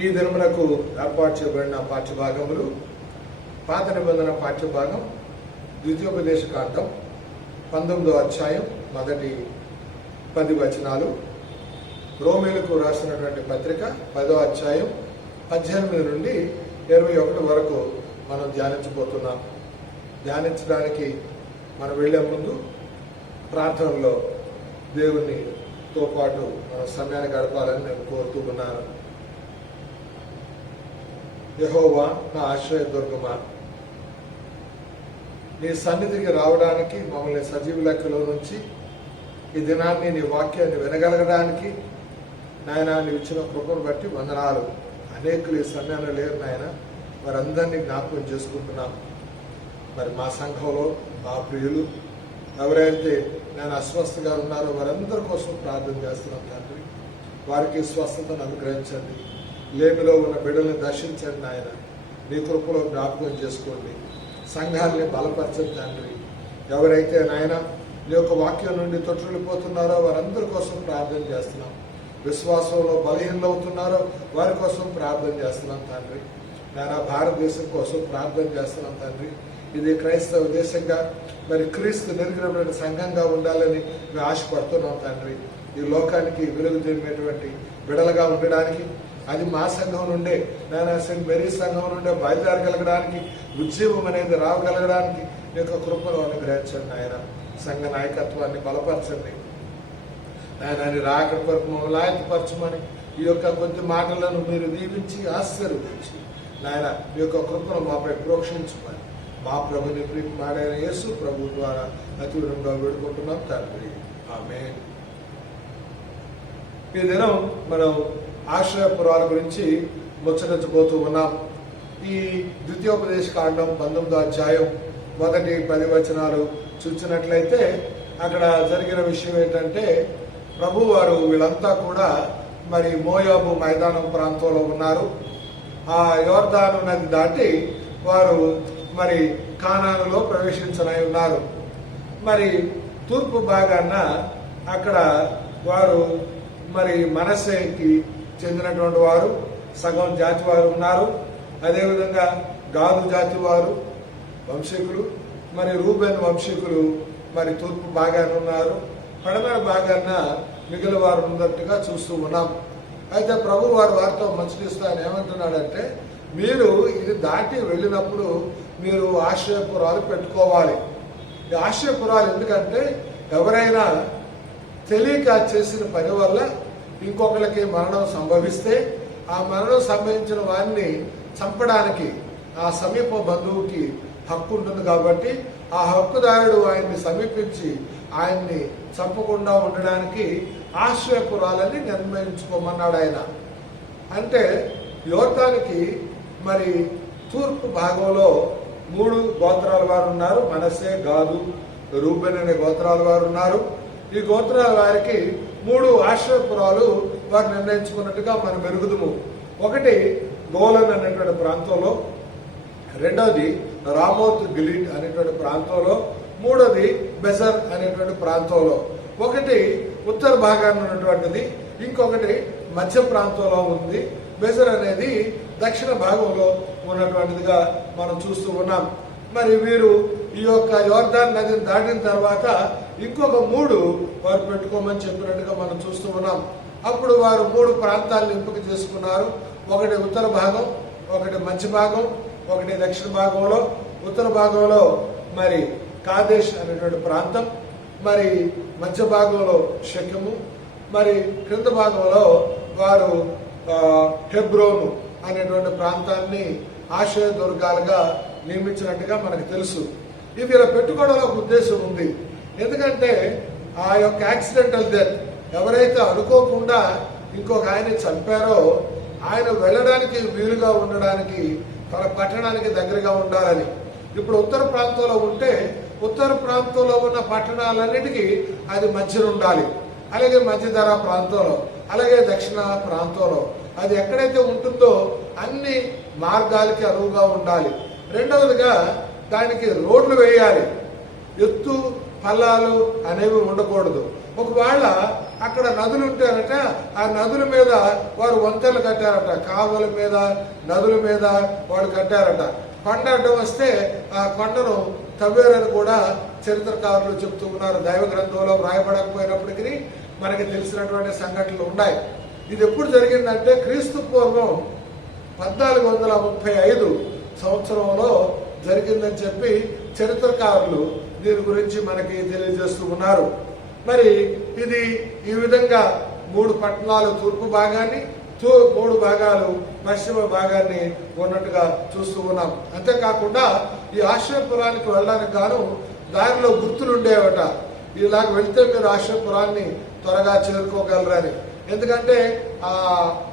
ఈ దినమునకు ఏర్పాటు చేయబడిన పాఠ్యభాగములు పాత నిబంధన పాఠ్యభాగం ద్వితీయోపదేశ కాండం 19వ అధ్యాయం మొదటి 10 వచనాలు, రోమీలకు రాసినటువంటి పత్రిక 10వ అధ్యాయం 18 నుండి 21 వరకు మనం ధ్యానించబోతున్నాం. ధ్యానించడానికి మనం వెళ్లే ముందు ప్రార్థనలో దేవునితో పాటు మన సమయాన్ని గడపాలని నేను కోరుతూ ఉన్నాను. యెహోవా నా ఆశ్రయదుర్గమా, నీ సన్నిధికి రావడానికి, మమ్మల్ని సజీవ లెక్కలో నుంచి ఈ దినాన్ని నీ వాక్యాన్ని వినగలగడానికి నాయన నీ ఇచ్చిన కృపను బట్టి వందనాలు. అనేకులు ఈ సమయంలో లేరు నాయన, వారందరినీ జ్ఞాపకం చేసుకుంటున్నాం. మరి మా సంఘంలో మా ప్రియులు ఎవరైతే నేను అస్వస్థగా ఉన్నారో వారందరి కోసం ప్రార్థన చేస్తున్నాం తండ్రి. వారికి స్వస్థతను అనుగ్రహించండి. లేమిలో ఉన్న బిడ్డల్ని దర్శించండి నాయన, నీ కృపలో జ్ఞాపకం చేసుకోండి. సంఘాలని బలపరచండి తండ్రి. ఎవరైతే నాయన నీ యొక్క వాక్యం నుండి తొట్టిల్లిపోతున్నారో వారందరి కోసం ప్రార్థన చేస్తున్నాం. విశ్వాసంలో బలహీనవుతున్నారో వారి కోసం ప్రార్థన చేస్తున్నాం తండ్రి. నాయన భారతదేశం కోసం ప్రార్థన చేస్తున్నాం తండ్రి. ఇది క్రైస్తవ దేశంగా మరి క్రీస్తు నెరిగినటువంటి సంఘంగా ఉండాలని మేము ఆశపడుతున్నాం తండ్రి. ఈ లోకానికి వెలుగు తెలియనటువంటి బిడలుగా ఉండడానికి, అది మా సంఘం నుండే నాయన సెయింట్ మేరీ సంఘం నుండే బయలుదేరగలగడానికి, ఉద్యమం అనేది రావగలగడానికి నీ యొక్క కృపను అనుగ్రహించండి ఆయన. సంఘ నాయకత్వాన్ని బలపరచండి నాయన. నీ రాకడ కొరకు మమ్మల్ని ఆయత్తపరచమని ఈ యొక్క కొద్ది మాటలను మీరు దీవించి ఆశీర్వదించి నాయన మీ యొక్క కృపను మాపై ప్రోక్షించమని మా ప్రభుని ప్రియకుమారుడైన యేసు ప్రభు ద్వారా అతివరంగా వేడుకుంటున్నాం తండ్రి. ఆమేన్. ఈ దినం మనం ఆశ్రయపురాల గురించి ముచ్చటించబోతూ ఉన్నాం. ఈ ద్వితీయోపదేశ కాండం 19వ అధ్యాయం మొదటి 10 వచనాలు చూసినట్లయితే అక్కడ జరిగిన విషయం ఏంటంటే, ప్రభు వారు వీళ్ళంతా కూడా మరి మోయాబు మైదానం ప్రాంతంలో ఉన్నారు. ఆ యోర్దాను నది దాటి వారు మరి కానానులో ప్రవేశించనై ఉన్నారు. మరి తూర్పు భాగాన అక్కడ వారు మరి మనస్సేకి చెందినటువంటి వారు సగం జాతి వారు ఉన్నారు. అదేవిధంగా గాదు జాతి వారు వంశీకులు, మరి రూబెన్ వంశీకులు మరి తూర్పు భాగాన ఉన్నారు. పడమర భాగాన మిగిలిన వారు ఉన్నట్టుగా చూస్తూ ఉన్నాం. అయితే ప్రభు వారు వారితో మంచిస్తూ ఆయన ఏమంటున్నాడంటే, మీరు ఇది దాటి వెళ్ళినప్పుడు మీరు ఆశ్రయపురాలు పెట్టుకోవాలి. ఈ ఆశ్రయపురాలు ఎందుకంటే ఎవరైనా తెలియక చేసిన పని వల్ల ఇంకొకరికి మరణం సంభవిస్తే ఆ మరణం సంభవించిన వారిని చంపడానికి ఆ సమీప బంధువుకి హక్కు ఉంటుంది. కాబట్టి ఆ హక్కుదారుడు ఆయన్ని సమీపించి ఆయన్ని చంపకుండా ఉండడానికి ఆశ్రయపురాలని నిర్ణయించుకోమన్నాడు ఆయన. అంటే యోర్దానికి మరి తూర్పు భాగంలో 3 గోత్రాల వారు ఉన్నారు. మనస్సే, గాదు, రూబెన్ అనే గోత్రాల వారు ఉన్నారు. ఈ గోత్రాల వారికి 3 ఆశ్రయపురాలు వారు నిర్ణయించుకున్నట్టుగా మనం ఎరుగుదుము. ఒకటి గోలన్ అనేటువంటి ప్రాంతంలో, రెండవది రామోత్ గిలీడ్ అనేటువంటి ప్రాంతంలో, మూడోది బెజర్ అనేటువంటి ప్రాంతంలో. ఒకటి ఉత్తర భాగాన్ని ఉన్నటువంటిది, ఇంకొకటి మధ్య ప్రాంతంలో ఉంది. బెజర్ అనేది దక్షిణ భాగంలో ఉన్నటువంటిదిగా మనం చూస్తూ ఉన్నాం. మరి వీరు ఈ యొక్క యోర్దాన్ నదిని దాటిన తర్వాత ఇంకొక 3 వారు పెట్టుకోమని చెప్పినట్టుగా మనం చూస్తూ ఉన్నాం. అప్పుడు వారు 3 ప్రాంతాలను ఎంపిక చేసుకున్నారు. ఒకటి ఉత్తర భాగం, ఒకటి మధ్య భాగం, ఒకటి దక్షిణ భాగంలో. ఉత్తర భాగంలో మరి కాదేశ్ అనేటువంటి ప్రాంతం, మరి మధ్య భాగంలో షెకెము, మరి క్రింద భాగంలో వారు హెబ్రోను అనేటువంటి ప్రాంతాన్ని ఆశ్రయదుర్గాలుగా నియమించినట్టుగా మనకు తెలుసు. ఇవి ఇలా పెట్టుకోవడంలో ఒక ఉద్దేశం ఉంది. ఎందుకంటే ఆ యొక్క యాక్సిడెంటల్ డెత్, ఎవరైతే అనుకోకుండా ఇంకొక ఆయన చంపారో ఆయన వెళ్ళడానికి వీలుగా ఉండడానికి తన పట్టణానికి దగ్గరగా ఉండాలని. ఇప్పుడు ఉత్తర ప్రాంతంలో ఉంటే ఉత్తర ప్రాంతంలో ఉన్న పట్టణాలన్నిటికీ అది మధ్యన ఉండాలి. అలాగే మధ్యధరా ప్రాంతంలో, అలాగే దక్షిణ ప్రాంతంలో అది ఎక్కడైతే ఉంటుందో అన్ని మార్గాలకి అనువుగా ఉండాలి. రెండవదిగా దానికి రోడ్లు వేయాలి. ఎత్తు పల్లాలు అనేవి ఉండకూడదు. ఒకవేళ అక్కడ నదులు ఉంటేనట ఆ నదుల మీద వారు వంతెనలు కట్టారట, కాలువల మీద నదుల మీద వాడు కట్టారట. కొండ అడ్డం వస్తే ఆ కొండను తవ్వారని కూడా చరిత్రకారులు చెప్తూ ఉన్నారు. దైవ గ్రంథంలో వ్రాయబడకపోయినప్పటికీ మనకి తెలిసినటువంటి సంఘటనలు ఉన్నాయి. ఇది ఎప్పుడు జరిగిందంటే క్రీస్తు పూర్వం 1435 సంవత్సరంలో జరిగిందని చెప్పి చరిత్రకారులు దీని గురించి మనకి తెలియజేస్తూ ఉన్నారు. మరి ఇది ఈ విధంగా 3 పట్టణాలు తూర్పు భాగాన్ని, 3 భాగాలు పశ్చిమ భాగాన్ని ఉన్నట్టుగా చూస్తూ ఉన్నాం. అంతేకాకుండా ఈ ఆశ్రయపురానికి వెళ్ళడానికి గాను దారిలో గుర్తులు ఉండేవట. ఇలాగ వెళ్తే మీరు ఆశ్రయపురాన్ని త్వరగా చేరుకోగలరని. ఎందుకంటే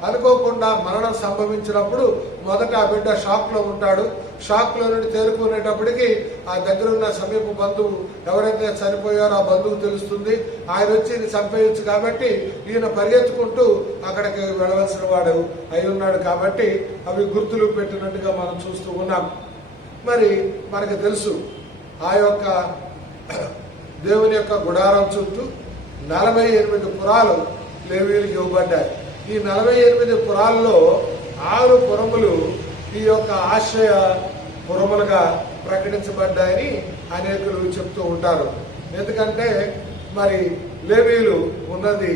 అనుకోకుండా మరణం సంభవించినప్పుడు మొదట ఆ బిడ్డ షాక్ లో ఉంటాడు. షాక్ లో నుండి తేరుకునేటప్పటికి ఆ దగ్గరున్న సమీప బంధువు ఎవరైతే చనిపోయారో ఆ బంధువు తెలుస్తుంది. ఆయన వచ్చి ఇది చంపేయచ్చు కాబట్టి ఈయన పరిగెత్తుకుంటూ అక్కడికి వెళ్ళవలసిన వాడు అయి ఉన్నాడు. కాబట్టి అవి గుర్తులు పెట్టినట్టుగా మనం చూస్తూ ఉన్నాం. మరి మనకు తెలుసు ఆ యొక్క దేవుని యొక్క గుడారం చుట్టూ 48 పురాలు లేవీయులకు ఇవ్వబడ్డాయి. ఈ 48 పురాల్లో 6 పురములు ఈ యొక్క ఆశ్రయ పురములుగా ప్రకటించబడ్డాయని అనేకులు చెప్తూ ఉంటారు. ఎందుకంటే మరి లేవీయులు ఉన్నది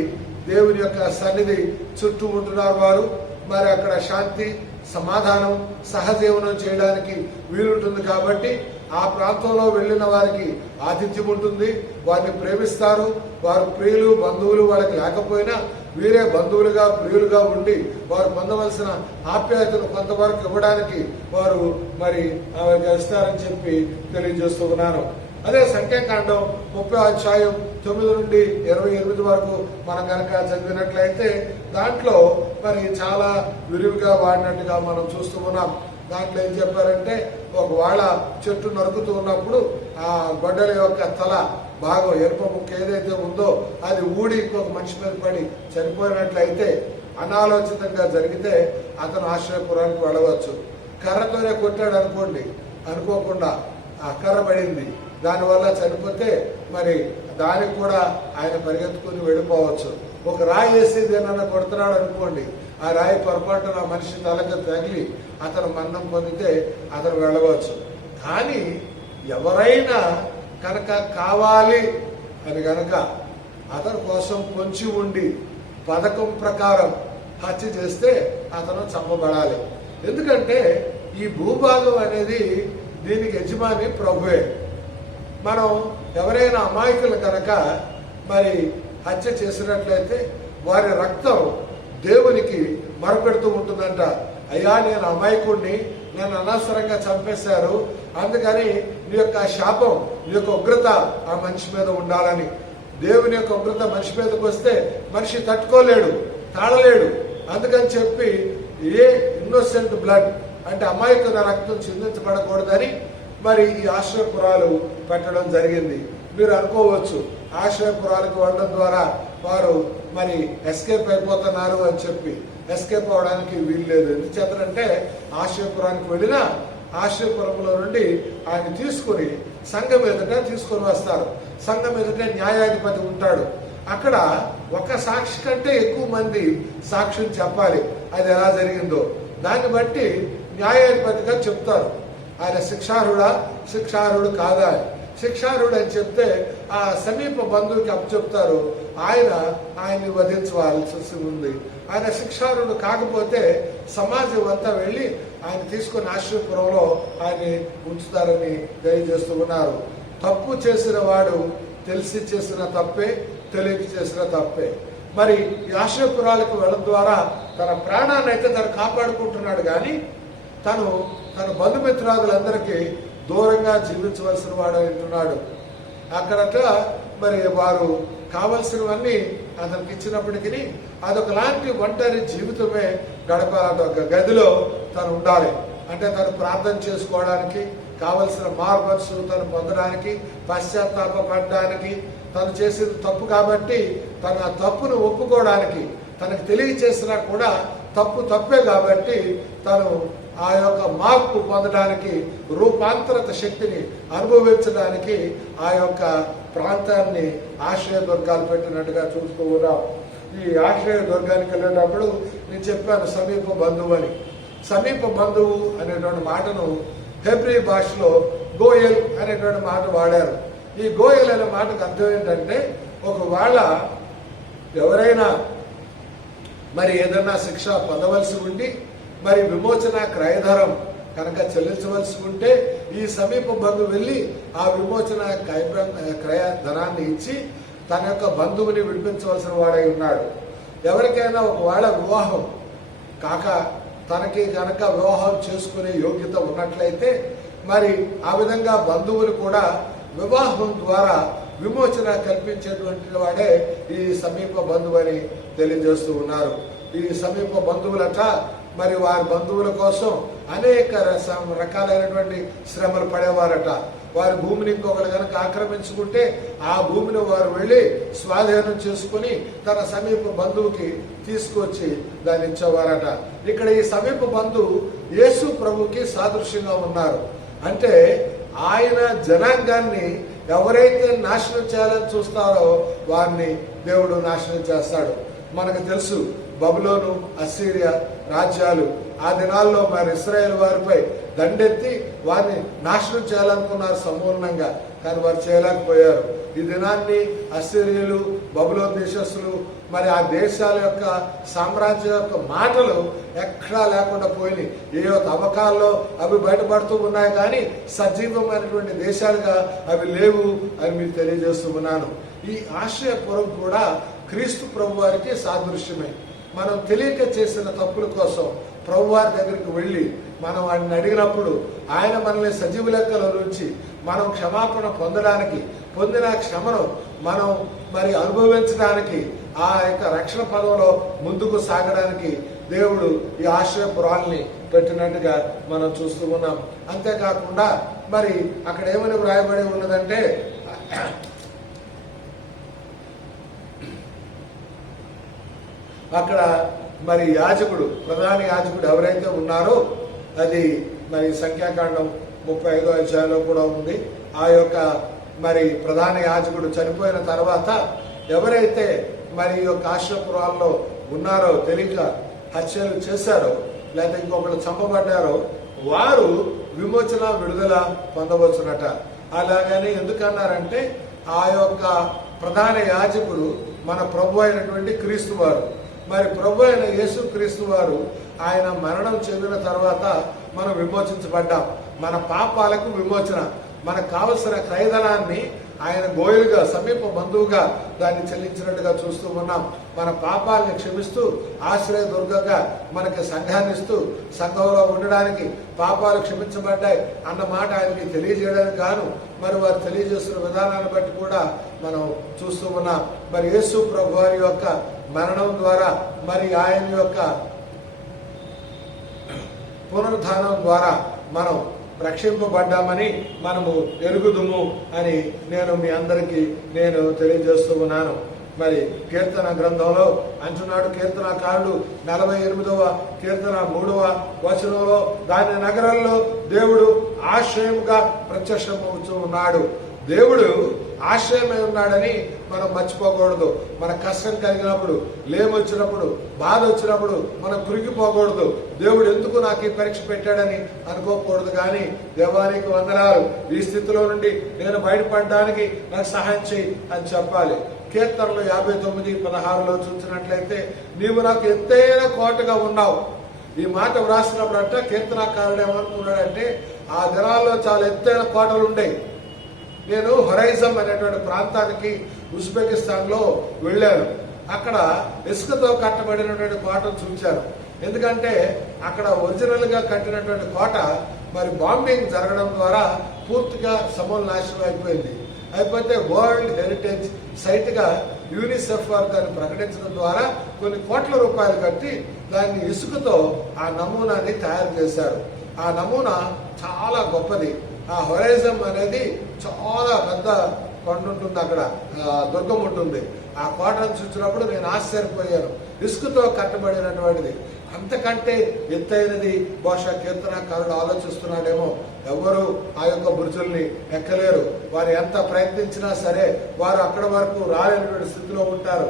దేవుని యొక్క సన్నిధి చుట్టూ ఉంటున్నారు. వారు మరి అక్కడ శాంతి, సమాధానం, సహజీవనం చేయడానికి వీలుంటుంది. కాబట్టి ఆ ప్రాంతంలో వెళ్ళిన వారికి ఆతిథ్యం ఉంటుంది. వారిని ప్రేమిస్తారు. వారు ప్రియులు, బంధువులు వాళ్ళకి లేకపోయినా వీరే బంధువులుగా, ప్రియులుగా ఉండి వారు పొందవలసిన ఆప్యాయతను కొంతవరకు ఇవ్వడానికి వారు మరి ఇస్తారని చెప్పి తెలియజేస్తూ ఉన్నాను. అదే సంఖ్యాకాండం 30వ అధ్యాయం 9 నుండి 28 వరకు మనం కనుక చదివినట్లయితే దాంట్లో మరి చాలా విరివిగా వాడినట్టుగా మనం చూస్తూ ఉన్నాం. దాంట్లో ఏం చెప్పారంటే ఒక వాళ చెట్టు నరుకుతూ ఉన్నప్పుడు ఆ గొడ్డల యొక్క తల భాగం, ఎరుప ముక్క ఏదైతే ఉందో అది ఊడి ఇంకొక మనిషి మీద పడి చనిపోయినట్లయితే అనాలోచితంగా జరిగితే అతను ఆశ్రయపురానికి వెళ్ళవచ్చు. కర్రతోనే కొట్టాడు అనుకోండి, అనుకోకుండా ఆ కర్ర పడింది, దానివల్ల చనిపోతే మరి దానికి కూడా ఆయన పరిగెత్తుకుని వెళ్ళిపోవచ్చు. ఒక రాయి వేసి దేనన్నా కొడుతున్నాడు అనుకోండి, ఆ రాయి పొరపాటున మనిషి తలకు తగిలి అతను మరణం పొందితే అతను వెళ్ళవచ్చు. కానీ ఎవరైనా కనుక కావాలి అని కనుక అతని కోసం పొంచి ఉండి పథకం ప్రకారం హత్య చేస్తే అతను చంపబడాలి. ఎందుకంటే ఈ భూభాగం అనేది దీనికి యజమాని ప్రభువే. మనం ఎవరైనా అమాయకులు కనుక మరి హత్య చేసినట్లయితే వారి రక్తం దేవునికి మొరపెడుతూ ఉంటుందంట. అయ్యా, నేను అమాయకుడిని, నన్ను అనవసరంగా చంపేశారు, అందుకని నీ యొక్క శాపం, నీ యొక్క ఉగ్రత ఆ మనిషి మీద ఉండాలని. దేవుని యొక్క ఉగ్రత మనిషి మీదకి వస్తే మనిషి తట్టుకోలేడు, తాళలేడు. అందుకని చెప్పి ఏ ఇన్నోసెంట్ బ్లడ్ అంటే అమాయకుల రక్తం చిందించబడకూడదని మరి ఈ ఆశ్రయపురాలు పెట్టడం జరిగింది. మీరు అనుకోవచ్చు ఆశ్రయపురాలకు వెళ్ళడం ద్వారా వారు మరి ఎస్కేప్ అయిపోతున్నారు అని చెప్పి. ఎస్కేప్ అవడానికి వీల్లేదు. ఎందుచేతంటే ఆశ్రయపురానికి వెళ్ళినా ఆశ్రయపురంలో నుండి ఆయన తీసుకుని సంఘం ఎదుట తీసుకొని వస్తారు. సంఘం ఎదుట న్యాయాధిపతి ఉంటాడు. అక్కడ ఒక సాక్షి కంటే ఎక్కువ మంది సాక్షులు చెప్పాలి అది ఎలా జరిగిందో. దాన్ని బట్టి న్యాయాధిపతిగా చెప్తారు ఆయన శిక్షార్హుడా, శిక్షార్హుడు కాదా. శిక్షార్హుడు అని చెప్తే ఆ సమీప బంధువుకి అప్పచెప్తారు, ఆయన్ని వధించవలసి ఉంది. ఆయన శిక్షార్హుడు కాకపోతే సమాజం అంతా వెళ్ళి ఆయన తీసుకుని ఆశ్రయపురంలో ఆయన ఉంచుతారని తెలియజేస్తూ ఉన్నారు. తప్పు చేసిన వాడు తెలిసి చేసిన తప్పే, తెలియక చేసిన తప్పే. మరి ఈ ఆశ్రయపురాలకు వెళ్ళడం ద్వారా తన ప్రాణాన్ని అయితే తను కాపాడుకుంటున్నాడు. కానీ తన బంధుమిత్రాదులందరికీ దూరంగా జీవించవలసిన వాడు అంటున్నాడు. అక్కడట మరి వారు కావలసినవన్నీ అతనికి ఇచ్చినప్పటికీ అదొకలాంటి ఒంటరి జీవితమే గడపాలంట. ఒక గదిలో తను ఉండాలి. అంటే తను ప్రార్థన చేసుకోవడానికి కావలసిన మార్మర్స్ తను పొందడానికి, పశ్చాత్తాపడడానికి, తను చేసిన తప్పు కాబట్టి తన తప్పును ఒప్పుకోవడానికి, తనకు తెలియచేసినా కూడా తప్పే కాబట్టి తను ఆ యొక్క మార్పు పొందడానికి, రూపాంతరత శక్తిని అనుభవించడానికి ఆ యొక్క ప్రాంతాన్ని ఆశ్రయ దుర్గాలు పెట్టినట్టుగా చూస్తూ ఉన్నాం. ఈ ఆశ్రయ దుర్గానికి వెళ్ళేటప్పుడు నేను చెప్పాను సమీప బంధువు అని. సమీప బంధువు అనేటువంటి మాటను హెబ్రీ భాషలో గోయల్ అనేటువంటి మాట వాడారు. ఈ గోయల్ అనే మాటకు అర్థం ఏంటంటే, ఒకవేళ ఎవరైనా మరి ఏదన్నా శిక్ష పొందవలసి ఉండి మరి విమోచన క్రయధరం కనుక చెల్లించవలసి ఉంటే ఈ సమీప బంధువు వెళ్ళి ఆ విమోచన క్రయ ధనాన్ని ఇచ్చి తన యొక్క బంధువుని విడిపించవలసిన వాడై ఉన్నాడు. ఎవరికైనా ఒకవేళ వివాహం కాక తనకి కనుక వివాహం చేసుకునే యోగ్యత ఉన్నట్లయితే మరి ఆ విధంగా బంధువులు కూడా వివాహం ద్వారా విమోచన కల్పించేటువంటి వాడే ఈ సమీప బంధువు అని తెలియజేస్తూ ఉన్నారు. ఈ సమీప బంధువులట మరి వారి బంధువుల కోసం అనేక రకాలైనటువంటి శ్రమలు పడేవారట. వారి భూమిని ఇంకొకరు కనుక ఆక్రమించుకుంటే ఆ భూమిని వారు వెళ్ళి స్వాధీనం చేసుకుని తన సమీప బంధువుకి తీసుకొచ్చి దాన్ని ఇచ్చేవారట. ఇక్కడ ఈ సమీప బంధువు యేసు ప్రభుకి సాదృశ్యంగా ఉన్నారు. అంటే ఆయన జనాంగాన్ని ఎవరైతే నాశనం చేయాలని చూస్తారో వారిని దేవుడు నాశనం చేస్తాడు. మనకు తెలుసు బబులోను, అస్సీరియా రాజ్యాలు ఆ దినాల్లో మరి ఇశ్రాయేలు వారిపై దండెత్తి వారిని నాశనం చేయాలనుకున్నారు సమూలంగా, కానీ వారు చేయలేకపోయారు. ఈ దినాన్ని అస్సీరియలు, బబులోను దేశస్తులు మరి ఆ దేశాల యొక్క సామ్రాజ్యం యొక్క మాటలు ఎక్కడా లేకుండా పోయినాయి. ఏవో తవ్వకాల్లో అవి బయటపడుతూ ఉన్నాయి, కానీ సజీవమైనటువంటి దేశాలుగా అవి లేవు అని మీకు తెలియజేస్తూ ఉన్నాను. ఈ ఆశ్రయపురం కూడా క్రీస్తు ప్రభు వారికి సాదృశ్యమే. మనం తెలియక చేసిన తప్పుల కోసం ప్రభువారి దగ్గరికి వెళ్ళి మనం వాడిని అడిగినప్పుడు ఆయన మనల్ని సజీవ లెక్కలో నుంచి మనం క్షమాపణ పొందడానికి, పొందిన క్షమను మనం మరి అనుభవించడానికి, ఆ యొక్క రక్షణ పదంలో ముందుకు సాగడానికి దేవుడు ఈ ఆశ్రయపురాల్ని పెట్టినట్టుగా మనం చూస్తూ ఉన్నాం. అంతేకాకుండా మరి అక్కడ ఏమని వ్రాయబడి ఉన్నదంటే, అక్కడ మరి యాజకుడు, ప్రధాన యాజకుడు ఎవరైతే ఉన్నారో, అది మరి సంఖ్యాకాండం 35వ అధ్యాయంలో కూడా ఉంది. ఆ యొక్క మరి ప్రధాన యాజకుడు చనిపోయిన తర్వాత ఎవరైతే మరి ఈ యొక్క ఆశ్రయపురాల్లో ఉన్నారో, తెలియక హత్యలు చేశారో లేదా ఇంకొకరు చంపబడ్డారో వారు విమోచన, విడుదల పొందవచ్చునట. అలాగని ఎందుకన్నారంటే ఆ యొక్క ప్రధాన యాజకుడు మన ప్రభు అయినటువంటి క్రీస్తు వారు. మరి ప్రభు అయిన యేసు క్రీస్తు వారు ఆయన మరణం చెందిన తర్వాత మనం విమోచించబడ్డాం. మన పాపాలకు విమోచన, మనకు కావలసిన క్రయధనాన్ని ఆయన గోయలుగా, సమీప బంధువుగా దాన్ని చెల్లించినట్టుగా చూస్తూ ఉన్నాం. మన పాపాలని క్షమిస్తూ ఆశ్రయ దుర్గగా మనకి సంఘాన్ని ఇస్తూ సంఘంలో ఉండడానికి పాపాలు క్షమించబడ్డాయి అన్న మాట ఆయనకి తెలియజేయడానికి గాను మరి వారు తెలియజేస్తున్న విధానాన్ని బట్టి కూడా మనం చూస్తూ ఉన్నాం. మరి యేసు ప్రభు వారి యొక్క మరణం ద్వారా మరి ఆయన యొక్క పునరుద్ధానం ద్వారా మనం రక్షింపబడ్డామని మనము ఎరుగుదుము అని నేను మీ అందరికీ తెలియజేస్తూ ఉన్నాను. మరి కీర్తన గ్రంథంలో అంటున్నాడు కీర్తనకారుడు 48వ కీర్తన 3వ వచనంలో, దాని నగరంలో దేవుడు ఆశ్రయముగా ప్రత్యక్షమవుతూ ఉన్నాడు. దేవుడు ఆశ్రయమై ఉన్నాడని మనం మర్చిపోకూడదు. మన కష్టం కలిగినప్పుడు, లేమొచ్చినప్పుడు, బాధ వచ్చినప్పుడు మనం కురిగిపోకూడదు. దేవుడు ఎందుకు నాకు ఈ పరీక్ష పెట్టాడని అనుకోకూడదు, కానీ దేవానికి వందనాలు, ఈ స్థితిలో నుండి నేను బయటపడడానికి నాకు సహాయం చేయి అని చెప్పాలి. కీర్తనలు 59:16లో చూసినట్లయితే, నీవు నాకు ఎత్తైన కోటగా ఉన్నావు. ఈ మాట వ్రాసినప్పుడు అంట కీర్తనకారుడు ఏమనుకున్నాడంటే, ఆ దినాల్లో చాలా ఎత్తైన కోటలు ఉండేవి. నేను హొరైజం అనేటువంటి ప్రాంతానికి ఉజ్బెకిస్తాన్లో వెళ్ళాను. అక్కడ ఇసుకతో కట్టబడినటువంటి కోటను చూశాను. ఎందుకంటే అక్కడ ఒరిజినల్గా కట్టినటువంటి కోట మరి బాంబింగ్ జరగడం ద్వారా పూర్తిగా సమూలనాశనం అయిపోయింది. అయిపోతే వరల్డ్ హెరిటేజ్ సైట్గా యూనిసెఫ్ వారు దాన్ని ప్రకటించడం ద్వారా కొన్ని కోట్ల రూపాయలు కట్టి దాన్ని ఇసుకతో ఆ నమూనాని తయారు చేశారు. ఆ నమూనా చాలా గొప్పది. ఆ హొరైజం అనేది చాలా పెద్ద కొండ ఉంటుంది, అక్కడ దుర్గం ఉంటుంది. ఆ కోటను చూసినప్పుడు నేను ఆశ్చర్యపోయాను. ఇసుకతో కట్టబడినటువంటిది, అంతకంటే ఎత్తైనది బహుశా కీర్తనకారుడు ఆలోచిస్తున్నాడేమో. ఎవరు ఆ యొక్క బురుజుల్ని ఎక్కలేరు. వారు ఎంత ప్రయత్నించినా సరే వారు అక్కడ వరకు రాలేనటువంటి స్థితిలో ఉంటారు.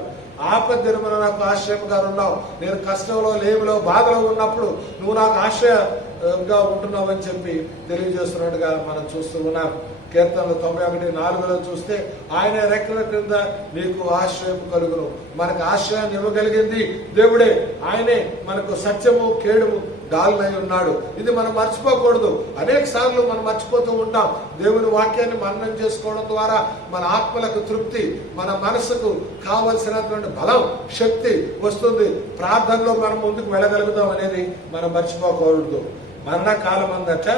ఆపద్దినమున నాకు ఆశ్రయంగా ఉన్నావు, నేను కష్టంలో లేమిలో బాధలో ఉన్నప్పుడు నువ్వు నాకు ఆశ్రయంగా ఉంటున్నావని చెప్పి తెలియజేస్తున్నట్టుగా మనం చూస్తూ ఉన్నాం. కీర్తనలు 91:4 చూస్తే ఆయన రెక్కల క్రింద నీకు ఆశ్రయం కలుగును. మనకు ఆశ్రయాన్ని ఇవ్వగలిగింది దేవుడే. ఆయనే మనకు సత్యము కేడుము డాలునై ఉన్నాడు. ఇది మనం మర్చిపోకూడదు. అనేక సార్లు మనం మర్చిపోతూ ఉంటాం. దేవుని వాక్యాన్ని మననం చేసుకోవడం ద్వారా మన ఆత్మలకు తృప్తి, మన మనసుకు కావలసినటువంటి బలం, శక్తి వస్తుంది. ప్రార్థనలో మనం ముందుకు వెళ్ళగలుగుతాం అనేది మనం మర్చిపోకూడదు. మరణకాలం అందట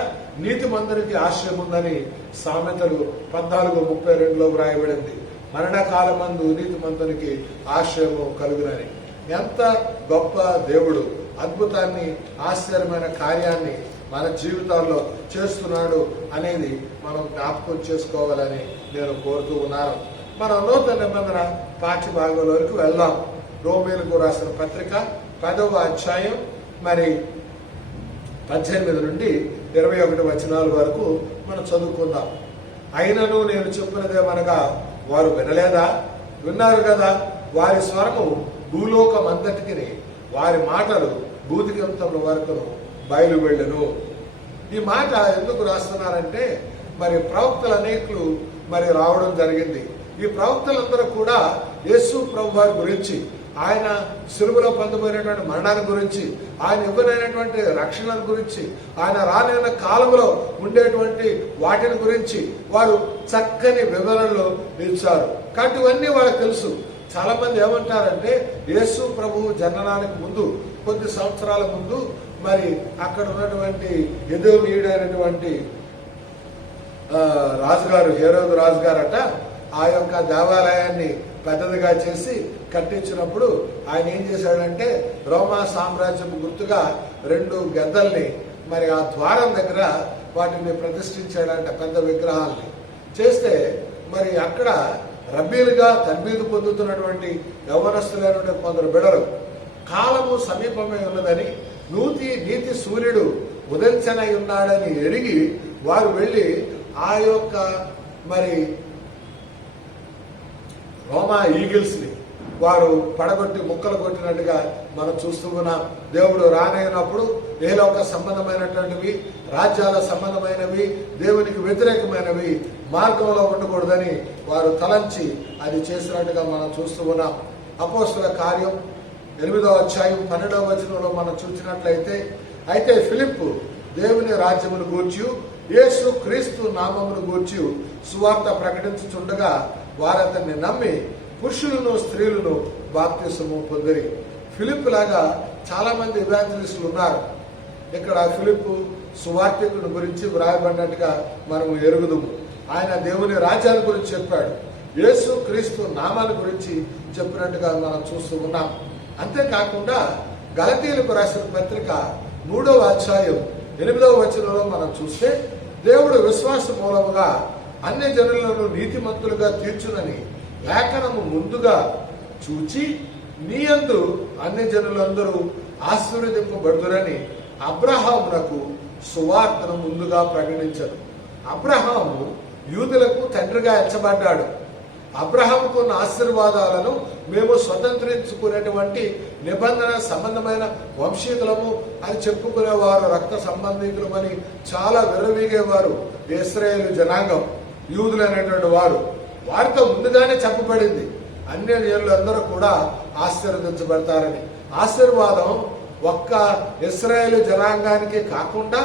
నీతి మంతునికి ఆశ్రయం ఉందని సామెతలు 14:32 వ్రాయబడింది. మరణకాలమందు నీతి మంతునికి ఆశ్రయము కలుగునని. ఎంత గొప్ప దేవుడు అద్భుతాన్ని, ఆశ్చర్యమైన కార్యాన్ని మన జీవితాల్లో చేస్తున్నాడు అనేది మనం జ్ఞాపకం చేసుకోవాలని నేను కోరుతూ ఉన్నాను. మనం నూతన నిబంధన పాఠ్య భాగంలోకి వెళ్దాం. రోమీయులకు రాసిన పత్రిక 10వ అధ్యాయం మరి 18 నుండి 21 వచనాల వరకు మనం చదువుకుందాం. అయినను నేను చెప్పినదేమనగా వారు వినలేదా? విన్నారు కదా. వారి స్వరము భూలోకం అంతటికి, వారి మాటలు భూదిగంతముల వరకు బయలు వెళ్ళను. ఈ మాట ఎందుకు రాస్తున్నారంటే మరి ప్రవక్తలు అనేకులు మరి రావడం జరిగింది. ఈ ప్రవక్తలందరూ కూడా యేసు ప్రభు వారి గురించి, ఆయన సిలువలో పొందబోయినటువంటి మరణాన్ని గురించి, ఆయన ఇవ్వనైనటువంటి రక్షణ గురించి, ఆయన రానున్న కాలంలో ఉండేటువంటి వాటిని గురించి వారు చక్కని వివరణలు ఇచ్చారు. కాబట్టి ఇవన్నీ వాళ్ళకి తెలుసు. చాలా మంది ఏమంటారంటే యేసు ప్రభు జననానికి ముందు కొద్ది సంవత్సరాల ముందు మరి అక్కడ ఉన్నటువంటి ఎదోమీయుడైనటువంటి రాజుగారు, హేరోదు రాజుగారట ఆ యొక్క దేవాలయాన్ని పెద్దదిగా చేసి కట్టించినప్పుడు ఆయన ఏం చేశాడంటే రోమా సామ్రాజ్యం గుర్తుగా 2 గద్దల్ని మరి ఆ ద్వారం దగ్గర వాటిని ప్రతిష్ఠించాడంట, పెద్ద విగ్రహాల్ని చేస్తే మరి అక్కడ రబ్బీలుగా తర్బీదు పొందుతున్నటువంటి యవ్వనస్తులైనటువంటి కొందరు బిడలు కాలము సమీపమే ఉన్నదని, నీతి సూర్యుడు ఉదయించనై ఉన్నాడని ఎరిగి వారు వెళ్ళి ఆ యొక్క మరి రోమా ఈగిల్స్ ని వారు పడగొట్టి ముక్కలు కొట్టినట్టుగా మనం చూస్తూ ఉన్నాం. దేవుడు రానైనప్పుడు ఏలోక సంబంధమైనటువంటివి, రాజ్యాల సంబంధమైనవి, దేవునికి వ్యతిరేకమైనవి మార్గంలో ఉండకూడదని వారు తలంచి అది చేసినట్టుగా మనం చూస్తూ ఉన్నాం. అపోస్తుల కార్యం 8వ అధ్యాయం 12వ వచనంలో మనం చూసినట్లయితే, అయితే ఫిలిప్పు దేవుని రాజ్యమును గూర్చి యేసు క్రీస్తు నామమును గూర్చి సువార్త ప్రకటించుచుండగా వారతన్ని నమ్మి పురుషులను స్త్రీలను బాప్తిసము పొందిరి. ఫిలిప్ లాగా చాలా మంది ఎవాంజలిస్టులు ఉన్నారు. ఇక్కడ ఫిలిప్ సువార్తికుని గురించి వ్రాయబడినట్టుగా మనం ఎరుగుదుము. ఆయన దేవుని రాజ్యాల గురించి చెప్పాడు, యేసు క్రీస్తు నామాల గురించి చెప్పినట్టుగా మనం చూస్తూ ఉన్నాం. అంతేకాకుండా గలతీయులకు రాసిన పత్రిక 3వ అధ్యాయం 8వ వచనంలో మనం చూస్తే, దేవుడు విశ్వాస మూలముగా అన్ని జనులను నీతిమంతులుగా తీర్చునని లేఖనము ముందుగా చూచి నీ యందు అన్ని జనులందరూ ఆశీర్వదింపబడుదురని అబ్రహామునకు సువార్తను ముందుగా ప్రకటించను. అబ్రహాము యూదులకు తండ్రిగా ఎంచబడ్డాడు. అబ్రహాముకు ఉన్న ఆశీర్వాదాలను మేము స్వతంత్రించుకునేటువంటి నిబంధన సంబంధమైన వంశీకులము అని చెప్పుకునేవారు, రక్త సంబంధికులమని చాలా విర్రవీగేవారు. ఇశ్రాయేలు జనాంగం, యూదులైనటువంటి వారు, వారితో ముందుగానే చెప్పబడింది అన్యజనులందరూ కూడా ఆశీర్వదించబడతారని. ఆశీర్వాదం ఒక్క ఇశ్రాయేలు జనాంగానికి కాకుండా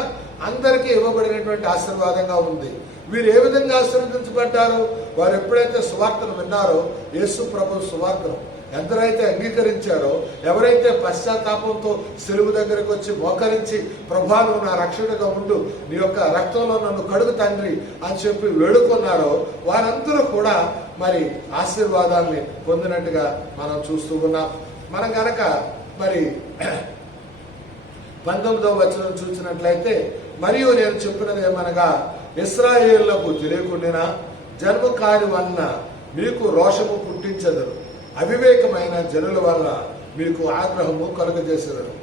అందరికీ ఇవ్వబడినటువంటి ఆశీర్వాదంగా ఉంది. వీరు ఏ విధంగా ఆశీర్వదించబడ్డారు? వారు ఎప్పుడైతే సువార్తను విన్నారో, యేసు ప్రభు సువార్తను ఎందరైతే అంగీకరించారో, ఎవరైతే పశ్చాత్తాపంతో సిలువ దగ్గరికి వచ్చి మోకరించి ప్రభువా నువ్వు నా రక్షకుడిగా ఉండు, నీ యొక్క రక్తంలో నన్ను కడుగు తండ్రి అని చెప్పి వేడుకున్నారో వారందరూ కూడా మరి ఆశీర్వాదాన్ని పొందినట్టుగా మనం చూస్తూ ఉన్నాం. మనం కనుక మరి 19వ వచనం చూసినట్లయితే, మరియు నేను చెప్పినది ఏమనగా ఇశ్రాయేలులకు తెలియకుండినా జన్మ కాని వలన మీకు రోషము పుట్టించెదరు, అవివేకమైన జనుల వల్ల మీకు ఆగ్రహము కలుగజేసేదరు.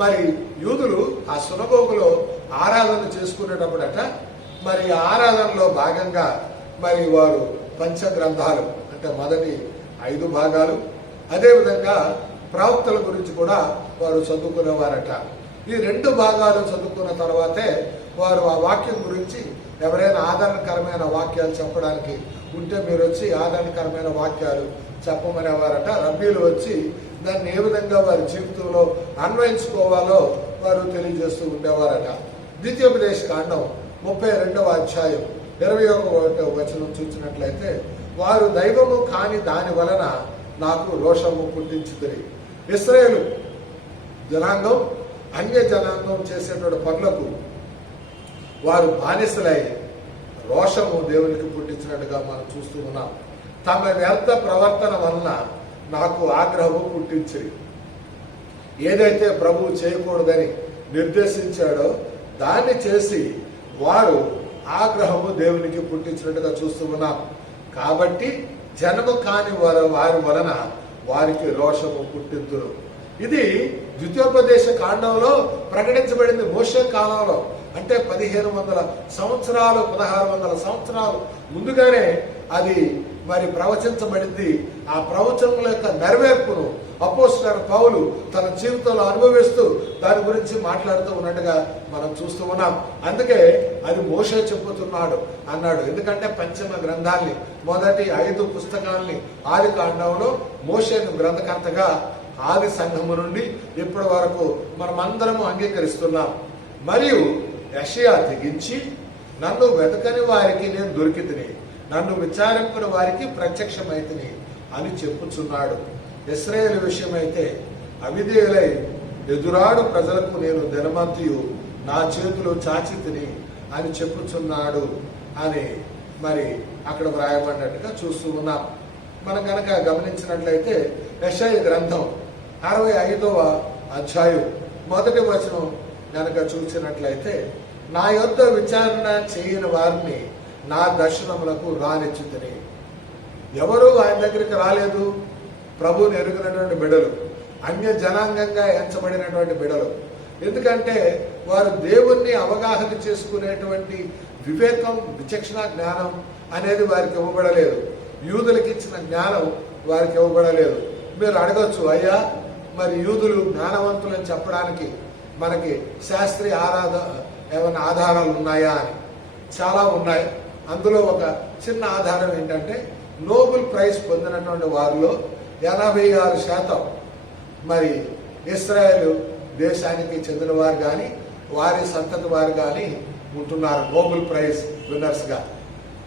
మరి యూదులు ఆ సునగోగులో ఆరాధన చేసుకునేటప్పుడట, మరి ఆరాధనలో భాగంగా మరి వారు పంచగ్రంథాలు అంటే మొదటి 5 భాగాలు, అదేవిధంగా ప్రవక్తల గురించి కూడా వారు చదువుకునేవారట. ఈ 2 భాగాలు చదువుకున్న తర్వాతే వారు ఆ వాక్యం గురించి ఎవరైనా ఆదరణకరమైన వాక్యాలు చెప్పడానికి ఉంటే మీరు వచ్చి ఆదరణకరమైన వాక్యాలు చెప్పమనేవారట. రబ్బీలు వచ్చి దాన్ని ఏ విధంగా వారి జీవితంలో అన్వయించుకోవాలో వారు తెలియజేస్తూ ఉండేవారట. ద్వితీయోపదేశ కాండం 32వ అధ్యాయం 21వ వచనం చూసినట్లయితే, వారు దైవము కాని దాని వలన నాకు రోషము పుట్టించుతుంది. ఇశ్రాయేలు జనాంగం అన్య జనాంగం చేసేటువంటి పనులకు వారు బానిసలై రోషము దేవునికి పుట్టించినట్టుగా మనం చూస్తూ ఉన్నాం. తమ వ్యర్థ ప్రవర్తన వలన నాకు ఆగ్రహము పుట్టించింది. ఏదైతే ప్రభువు చేయకూడదని నిర్దేశించాడో దాన్ని చేసి వారు ఆగ్రహము దేవునికి పుట్టించినట్టుగా చూస్తూ ఉన్నాం. కాబట్టి జన్మ కాని వారి వలన వారికి రోషము పుట్టింతురు. ఇది ద్వితీయోపదేశ కాండంలో ప్రకటించబడింది. మోషే కాలంలో అంటే 1500 సంవత్సరాలు 1600 సంవత్సరాలు ముందుగానే అది మరి ప్రవచించబడింది. ఆ ప్రవచనల యొక్క నెరవేర్పును అపోస్తలుడైన పౌలు తన జీవితంలో అనుభవిస్తూ దాని గురించి మాట్లాడుతూ ఉన్నట్టుగా మనం చూస్తూ ఉన్నాం. అందుకే అది మోషే చెప్పుతున్నాడు అన్నాడు. ఎందుకంటే పంచమ గ్రంథాల్ని మొదటి 5 పుస్తకాల్ని ఆది కాండంలో మోషేను గ్రంథకర్తగా ఆది సంఘము నుండి ఇప్పటి వరకు మనమందరము అంగీకరిస్తున్నాం. మరియు యెషయా తెగించి నన్ను వెతకని వారికి నేను దొరికితిని, నన్ను విచారింపని వారికి ప్రత్యక్షమైతిని అని చెప్పుచున్నాడు. ఇశ్రాయేలు విషయమైతే అవిధేయులై ఎదురాడు ప్రజలకు నేను దినమంతయు నా చేతులు చాచితిని అని చెప్పుచున్నాడు అని మరి అక్కడ వ్రాయబడినట్టుగా చూస్తూ ఉన్నాం. మనం కనుక గమనించినట్లయితే యెషయా గ్రంథం 65వ అధ్యాయం 1వ వచనం కనుక చూసినట్లయితే, నా యొద్ద విచారణ చేయని వారిని నా దర్శనములకు రానిచ్చుతిని. ఎవరు ఆయన దగ్గరికి రాలేదు? ప్రభువుని ఎరుగినటువంటి బిడలు, అన్య జనాంగంగా ఎంచబడినటువంటి బిడలు. ఎందుకంటే వారు దేవుణ్ణి అవగాహన చేసుకునేటువంటి వివేకం, విచక్షణ జ్ఞానం అనేది వారికి ఇవ్వబడలేదు. యూదులకు ఇచ్చిన జ్ఞానం వారికి ఇవ్వబడలేదు. మీరు అడగచ్చు, అయ్యా మరి యూదులు జ్ఞానవంతులని చెప్పడానికి మనకి శాస్త్రీయ ఏమైనా ఆధారాలు ఉన్నాయా అని. చాలా ఉన్నాయి. అందులో ఒక చిన్న ఆధారం ఏంటంటే, నోబెల్ ప్రైజ్ పొందినటువంటి వారిలో 86% మరి ఇశ్రాయేలు దేశానికి చెందిన వారు కానీ వారి సంతతి వారు కానీ ఉంటున్నారు నోబెల్ ప్రైజ్ విన్నర్స్గా.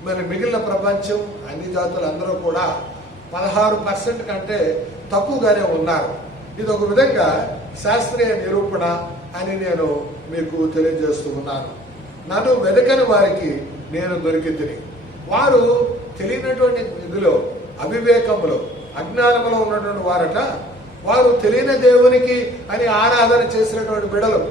మరి మిగిలిన ప్రపంచం అన్ని జాతులు అందరూ కూడా 16% కంటే తక్కువగానే ఉన్నారు. ఇది ఒక విధంగా శాస్త్రీయ నిరూపణ అని నేను మీకు తెలియజేస్తూ ఉన్నాను. నన్ను వెదకని వారికి నేను దొరికితిని. వారు తెలియనటువంటి ఇదిలో, అవివేకములో, అజ్ఞానములో ఉన్నటువంటి వారట. వారు తెలియని దేవునికి అని ఆరాధన చేసినటువంటి బిడలు.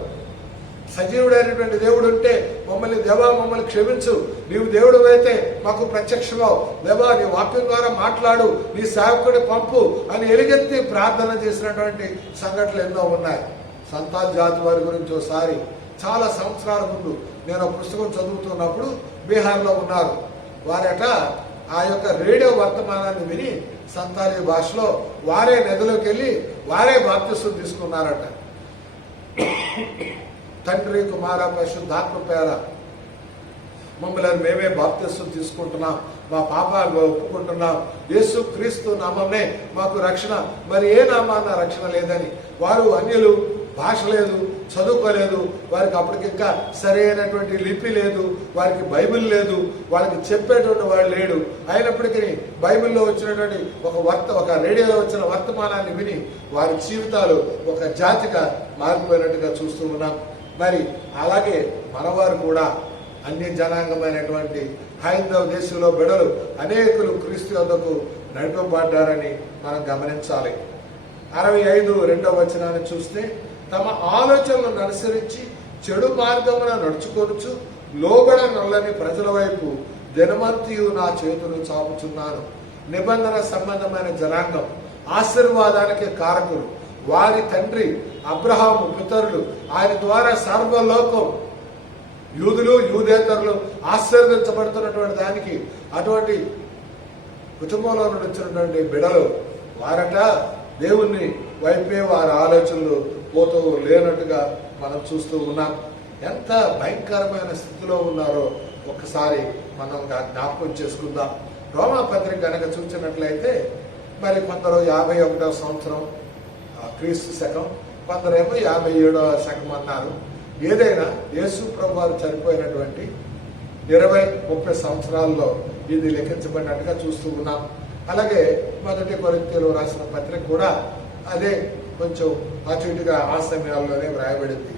సజీవుడైనటువంటి దేవుడు ఉంటే మమ్మల్ని దేవా మమ్మల్ని క్షమించు, నీవు దేవుడు అయితే మాకు ప్రత్యక్షమవు, దేవా నీ వాక్యం ద్వారా మాట్లాడు, నీ సేవకుడి పంపు అని ఎలుగెత్తి ప్రార్థన చేసినటువంటి సంఘటనలు ఎన్నో ఉన్నాయి. సంతాల్ జాతి వారి గురించి ఒకసారి చాలా సంవత్సరాల ముందు నేను ఒక పుస్తకం చదువుతున్నప్పుడు బీహార్లో ఉన్నారు. వారట ఆ యొక్క రేడియో వర్తమానాన్ని విని సంతాలీ భాషలో వారే నదిలోకి వెళ్ళి వారే బాప్తిసం తీసుకున్నారట. తండ్రి కుమార పరిశుద్ధాత్మ పేర మమ్మల్ని మేమే బాప్తిసం తీసుకుంటున్నాం, మా పాపాలు ఒప్పుకుంటున్నాం, యేసు క్రీస్తు నామమే మాకు రక్షణ, మరి ఏ నామాన్న రక్షణ లేదని. వారు అన్యులు, భాష లేదు, చదువుకోలేదు, వారికి అప్పటికింకా సరైనటువంటి లిపి లేదు, వారికి బైబిల్ లేదు, వాళ్ళకి చెప్పేటువంటి వాడు లేడు. అయినప్పటికీ బైబిల్లో వచ్చినటువంటి ఒక రేడియోలో వచ్చిన వర్తమానాన్ని విని వారి జీవితాలు ఒక జాతిగా మారిపోయినట్టుగా చూస్తూ ఉన్నాం. మరి అలాగే మనవారు కూడా అన్య జనాంగమైనటువంటి హైందవ దేశంలో బిడలు అనేకులు క్రీస్తు యొద్దకు నడిపబడ్డారని మనం గమనించాలి. 65 వచనాన్ని చూస్తే, తమ ఆలోచనలను అనుసరించి చెడు మార్గమున నడుచుకొనుచు లోబడ నొల్లని ప్రజల వైపు దినమంతియు నా చేతులు చాపుచున్నాను. నిబంధన సంబంధమైన జనాంగం, ఆశీర్వాదానికి కారకులు, వారి తండ్రి అబ్రహాము పితరులు, ఆయన ద్వారా సర్వలోకం యూదులు యూదేతరులు ఆశీర్వదించబడుతున్నటువంటి దానికి అటువంటి కుటుంబంలో నుండి వచ్చినటువంటి బిడలు వారట దేవుణ్ణి వైపే వారి ఆలోచనలు పోతూ లేనట్టుగా మనం చూస్తూ ఉన్నాం. ఎంత భయంకరమైన స్థితిలో ఉన్నారో ఒక్కసారి మనం జ్ఞాపకం చేసుకుందాం. రోమా పత్రిక కనుక చూసినట్లయితే మరి కొందరు 51వ సంవత్సరం క్రీస్తు శకం, కొందరేమో 57వ శకం అన్నారు. ఏదైనా యేసు ప్రభు వారు చనిపోయినటువంటి 20-30 సంవత్సరాల్లో ఇది లెక్కించబడినట్టుగా చూస్తూ ఉన్నాం. అలాగే మొదటి కొరింథీయులు రాసిన పత్రిక కూడా అదే కొంచెం అటు ఇటుగా ఆ సమయాల్లోనే వ్రాయబడింది.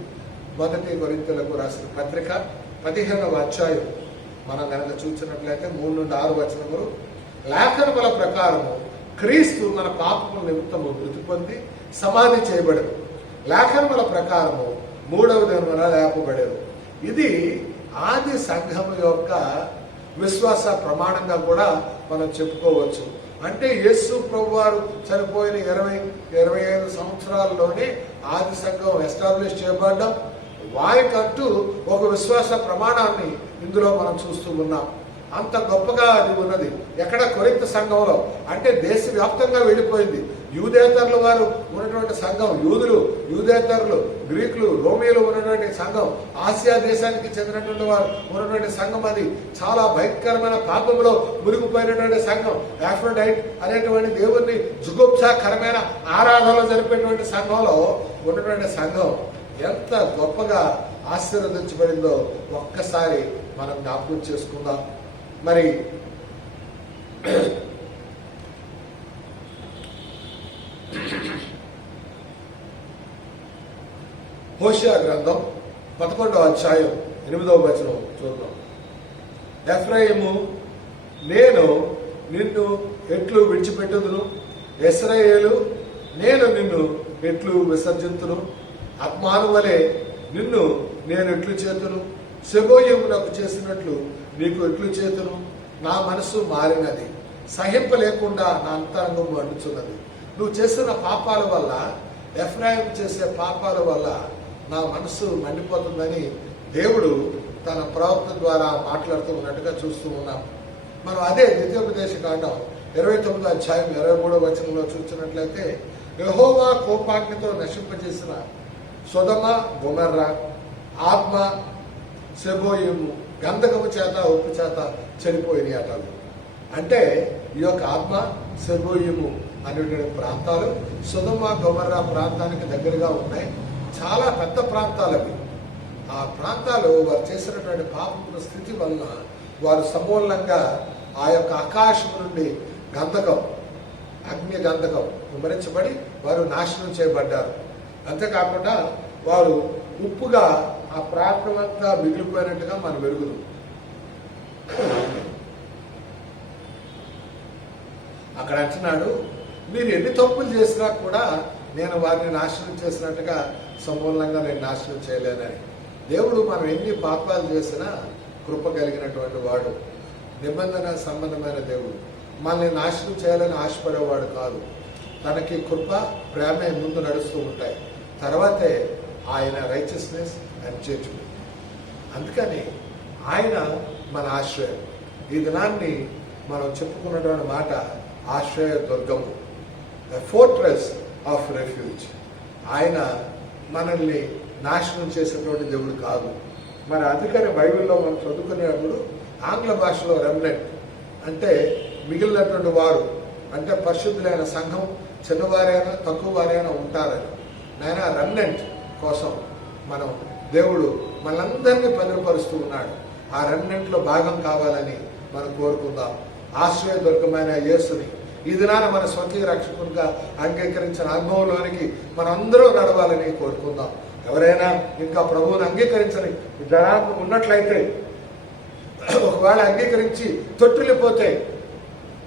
మొదటి కొరింథీయులకు రాసిన పత్రిక 15వ అధ్యాయం మనం కనుక చూసినట్లయితే 3-6 వచనములు, లేఖనముల ప్రకారము క్రీస్తు మన పాపముల నిమిత్తము మృతి పొంది సమాధి చేయబడదు, లేఖనముల ప్రకారము 3వ దినమున లేపబడేది. ఇది ఆది సంఘము యొక్క విశ్వాస ప్రమాణంగా కూడా మనం చెప్పుకోవచ్చు. అంటే యేసు ప్రభు వారు చనిపోయిన 20-25 సంవత్సరాల్లోనే ఆది సంఘం ఎస్టాబ్లిష్ చేయబడ్డం, వారికంటూ ఒక విశ్వాస ప్రమాణాన్ని ఇందులో మనం చూస్తూ ఉన్నాం. అంత గొప్పగా అది ఉన్నది. ఎక్కడ? కొరింథ సంఘంలో. అంటే దేశవ్యాప్తంగా వెళ్ళిపోయింది. యూదేతరులు వారు ఉన్నటువంటి సంఘం, యూదులు యూదేతరులు, గ్రీకులు రోమియోలు ఉన్నటువంటి సంఘం, ఆసియా దేశానికి చెందినటువంటి వారు ఉన్నటువంటి సంఘం. అది చాలా భయంకరమైన పాపంలో మునిగిపోయినటువంటి సంఘం. ఆఫ్రోడైట్ అనేటువంటి దేవుణ్ణి జుగుప్సాకరమైన ఆరాధనలు జరిపేటువంటి సంఘంలో ఉన్నటువంటి సంఘం ఎంత గొప్పగా ఆశీర్వదించబడిందో ఒక్కసారి మనం జ్ఞాపకం చేసుకుందాం. మరి హోషేయ గ్రంథం 11వ అధ్యాయం 8వ వచనం చూద్దాం. ఎఫ్రాయిము, నేను నిన్ను ఎట్లు విడిచిపెట్టుదును, ఇశ్రాయేలు, నేను నిన్ను ఎట్లు విసర్జింతును, ఆత్మాను వలె నిన్ను నేను ఎట్లు చేతును, సెబోయమునకు చేసినట్లు నీకు ఎట్లు చేతును. నా మనసు మారినది, సహింపలేకుండా నా అంతరంగం మండుచున్నది. నువ్వు చేసిన పాపాల వల్ల, ఎఫ్రాయిం చేసే పాపాల వల్ల నా మనసు మండిపోతుందని దేవుడు తన ప్రవక్త ద్వారా మాట్లాడుతూ ఉన్నట్టుగా చూస్తూ ఉన్నాం. మనం అదే ద్వితీయోపదేశ కాండం 29వ అధ్యాయం 23వ వచనంలో చూసినట్లయితే, యెహోవా కోపాగ్నితో నశింపజేసిన సొదొమ గొమొర్రా, ఆత్మ, సెబోయిము గంధకము చేత ఉప్పు చేత చెడిపోయినాయి అటలు. అంటే ఈ యొక్క ఆత్మ, సెబోయిము అనేటువంటి ప్రాంతాలు సొదొమ గొమొర్రా ప్రాంతానికి దగ్గరగా ఉన్నాయి. చాలా పెద్ద ప్రాంతాలు అవి. ఆ ప్రాంతాలు వారు చేసినటువంటి పాపపు స్థితి వలన వారు సమూలంగా ఆ యొక్క ఆకాశం నుండి గంధకం, అగ్ని గంధకం విమరించబడి వారు నాశనం చేయబడ్డారు. అంతేకాకుండా వారు ఉప్పుగా ఆ ప్రాంతం అంతా మిగిలిపోయినట్టుగా మనం వెలుగుదు. అక్కడ అంటున్నాడు, మీరు ఎన్ని తప్పులు చేసినా కూడా నేను వారిని నాశనం చేసినట్టుగా సమూలంగా నేను నాశనం చేయలేనని. దేవుడు మనం ఎన్ని పాపాలు చేసినా కృప కలిగినటువంటి వాడు, నిబంధన సంబంధమైన దేవుడు. మనల్ని నాశనం చేయాలని ఆశపడేవాడు కాదు. తనకి కృప, ప్రేమే ముందు నడుస్తూ ఉంటాయి, తర్వాతే ఆయన రైచియస్నెస్ అండ్ జడ్జ్మెంట్. అందుకని ఆయన మన ఆశ్రయం. ఈ దినాన్ని మనం చెప్పుకున్నటువంటి మాట ఆశ్రయ దుర్గము, ఫోర్ట్రెస్ ఆఫ్ రెఫ్యూజ్. ఆయన మనల్ని నాశనం చేసేటువంటి దేవుడు కాదు. మరి అందుకని బైబిల్లో మనం చదువుకునేటప్పుడు ఆంగ్ల భాషలో రెమ్నెంట్ అంటే మిగిలినటువంటి వారు, అంటే పరిశుద్ధులైన సంఘం, చిన్నవారైనా తక్కువ వారైనా ఉంటారని. నాయన రెమ్నెంట్ కోసం మనం దేవుడు మనందరినీ భద్రపరుస్తూ ఉన్నాడు. ఆ రెమ్నెంట్లో భాగం కావాలని మనం కోరుకుందాం. ఆశ్రయ దుర్గమైన యేసుని ఈ దినాన మన స్వకీయ రక్షకునిగా అంగీకరించిన అనుభవంలోనికి మనందరూ నడవాలని కోరుకుందాం. ఎవరైనా ఇంకా ప్రభువుని అంగీకరించని జనాంగం ఉన్నట్లయితే, ఒకవేళ అంగీకరించి తొట్టిల్లిపోతే,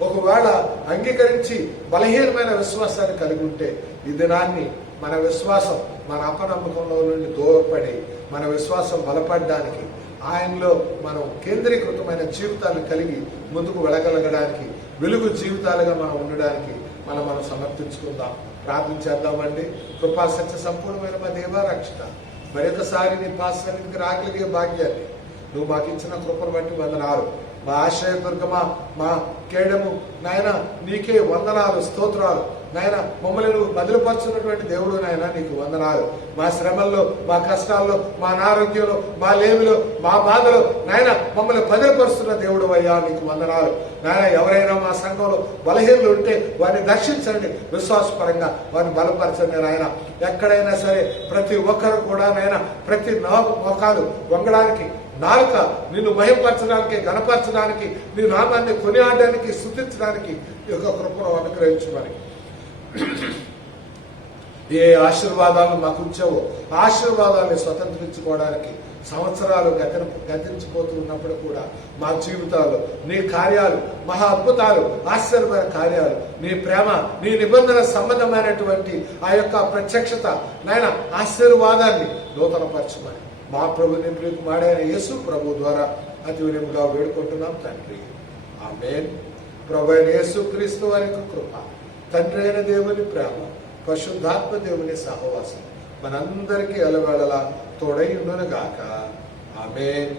ఒకవేళ అంగీకరించి బలహీనమైన విశ్వాసాన్ని కలిగి ఉంటే, ఈ దినాన్ని మన విశ్వాసం, మన అపనమ్మకంలో నుండి దూరపడి మన విశ్వాసం బలపడడానికి, ఆయనలో మనం కేంద్రీకృతమైన జీవితాలు కలిగి ముందుకు వెళ్ళగలగడానికి, వెలుగు జీవితాలుగా మనం ఉండడానికి మనం సమర్పించుకుందాం. ప్రార్థన చేద్దామండి. కృపా సత్య సంపూర్ణమైన మా దేవా రక్షిత, మరొకసారి నీ పాసన్నిధికి రాగలిగే భాగ్యాన్ని నువ్వు మాకు ఇచ్చిన కృపను బట్టి వందనాలు. మా ఆశ్రయదుర్గమా, మా కేడము నాయన, నీకే వందనాలు, స్తోత్రాలు నాయన. మమ్మల్ని నువ్వు బదిలిపరుచున్నటువంటి దేవుడు నాయన, నీకు వందనాలు. మా శ్రమల్లో, మా కష్టాల్లో, మా అనారోగ్యంలో, మా లేమిలో, మా బాధలో నాయన మమ్మల్ని బదిలిపరుస్తున్న దేవుడు అయ్యా, నీకు వందనాలు నాయన. ఎవరైనా మా సంఘంలో బలహీనలు ఉంటే వారిని దర్శించండి, విశ్వాసపరంగా వారిని బలపరచండి నాయన. ఎక్కడైనా సరే ప్రతి ఒక్కరు కూడా నాయన, ప్రతి మోకాలు వంగడానికి, నాలుక నిన్ను మహిమపరచడానికి, గణపరచడానికి, నీ నామాన్ని కొనియాడడానికి, స్తుతించడానికి ఈ యొక్క కృపను అనుగ్రహించమని, ఏ ఆశీర్వాదాలను మాకు ఉంచావో ఆశీర్వాదాన్ని స్వతంత్రించుకోవడానికి సంవత్సరాలు గతించిపోతున్నప్పుడు కూడా మా జీవితాల్లో నీ కార్యాలు, మహా అద్భుతాలు, ఆశ్చర్యమైన కార్యాలు, నీ ప్రేమ, నీ నిబంధన సంబంధమైనటువంటి ఆ యొక్క ప్రత్యక్షత నాయన, ఆశీర్వాదాన్ని నూతనపరచమని మా ప్రభు నింపులకు మాడైన యేసు ప్రభు ద్వారా అతి వినయంగా వేడుకుంటున్నాం తండ్రి. ఆమేన్. ప్రభు అయిన యేసు క్రీస్తు వారి కృప, తండ్రి అయిన దేవుని ప్రేమ, పరిశుద్ధాత్మ దేవుని సహవాసం మనందరికీ ఎలవేళలా తోడై ఉండును గాక. ఆమేన్.